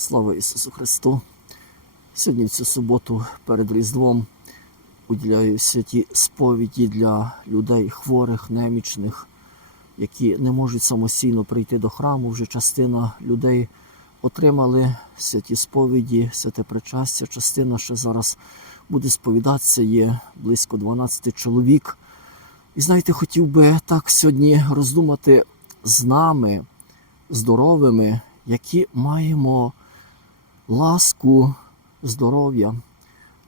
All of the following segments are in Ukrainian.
Слава Ісусу Христу! Сьогодні в цю суботу перед Різдвом уділяю святі сповіді для людей хворих, немічних, які не можуть самостійно прийти до храму. Вже частина людей отримали святі сповіді, святе причастя. Частина ще зараз буде сповідатися, є близько 12 чоловік. І знаєте, хотів би так сьогодні роздумати з нами, здоровими, які маємо ласку здоров'я,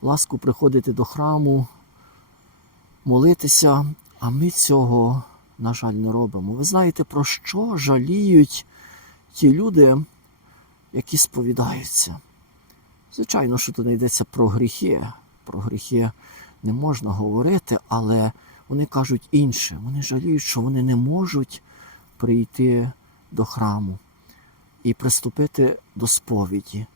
ласку приходити до храму, молитися, а ми цього, на жаль, не робимо. Ви знаєте, про що жаліють ті люди, які сповідаються? Звичайно, що тут не йдеться про гріхи. Про гріхи не можна говорити, але вони кажуть інше. Вони жаліють, що вони не можуть прийти до храму і приступити до сповіді,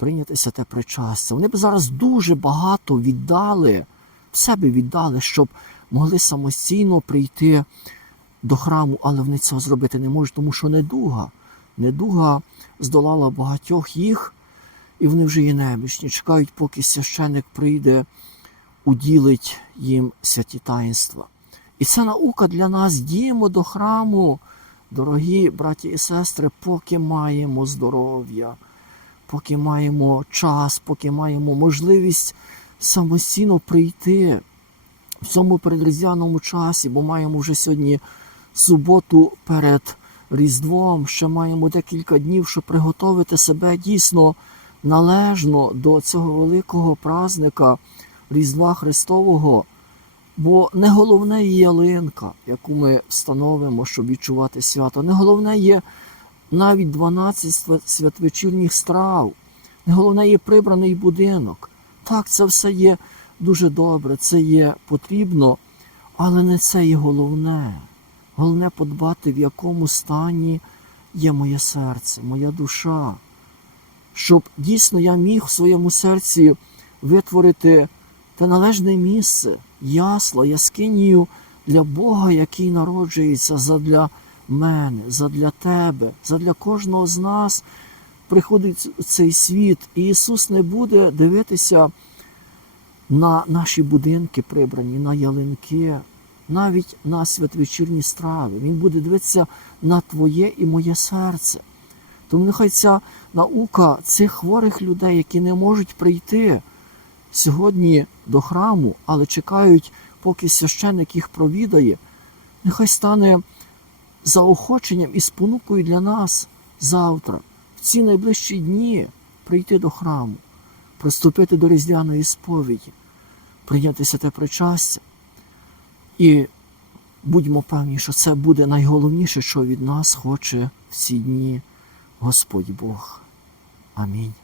прийняти святе причастя. Вони б зараз дуже багато віддали, в себе віддали, щоб могли самостійно прийти до храму, але вони цього зробити не можуть, тому що недуга. Недуга здолала багатьох їх, і вони вже є немічні. Чекають, поки священик прийде, уділить їм святі таїнства. І це наука для нас. Діємо до храму, дорогі браті і сестри, поки маємо здоров'я, поки маємо час, поки маємо можливість самостійно прийти в цьому передріздвяному часі, бо маємо вже сьогодні суботу перед Різдвом, ще маємо декілька днів, щоб приготувати себе дійсно належно до цього великого празника Різдва Христового. Бо не головне є ялинка, яку ми встановимо, щоб відчувати свято. Не головне є навіть 12 святвечірніх страв. Головне є прибраний будинок. Так, це все є дуже добре, це є потрібно, але не це є головне. Головне подбати, в якому стані є моє серце, моя душа. Щоб дійсно я міг в своєму серці витворити те належне місце, ясла, яскинію для Бога, який народжується задля мене, задля тебе, задля кожного з нас приходить цей світ. І Ісус не буде дивитися на наші будинки прибрані, на ялинки, навіть на святвечірні страви. Він буде дивитися на твоє і моє серце. Тому нехай ця наука цих хворих людей, які не можуть прийти сьогодні до храму, але чекають, поки священник їх провідає, нехай стане заохоченням і спонукою для нас завтра, в ці найближчі дні, прийти до храму, приступити до різдвяної сповіді, прийняти святе причастя. І будьмо певні, що це буде найголовніше, що від нас хоче в ці дні Господь Бог. Амінь.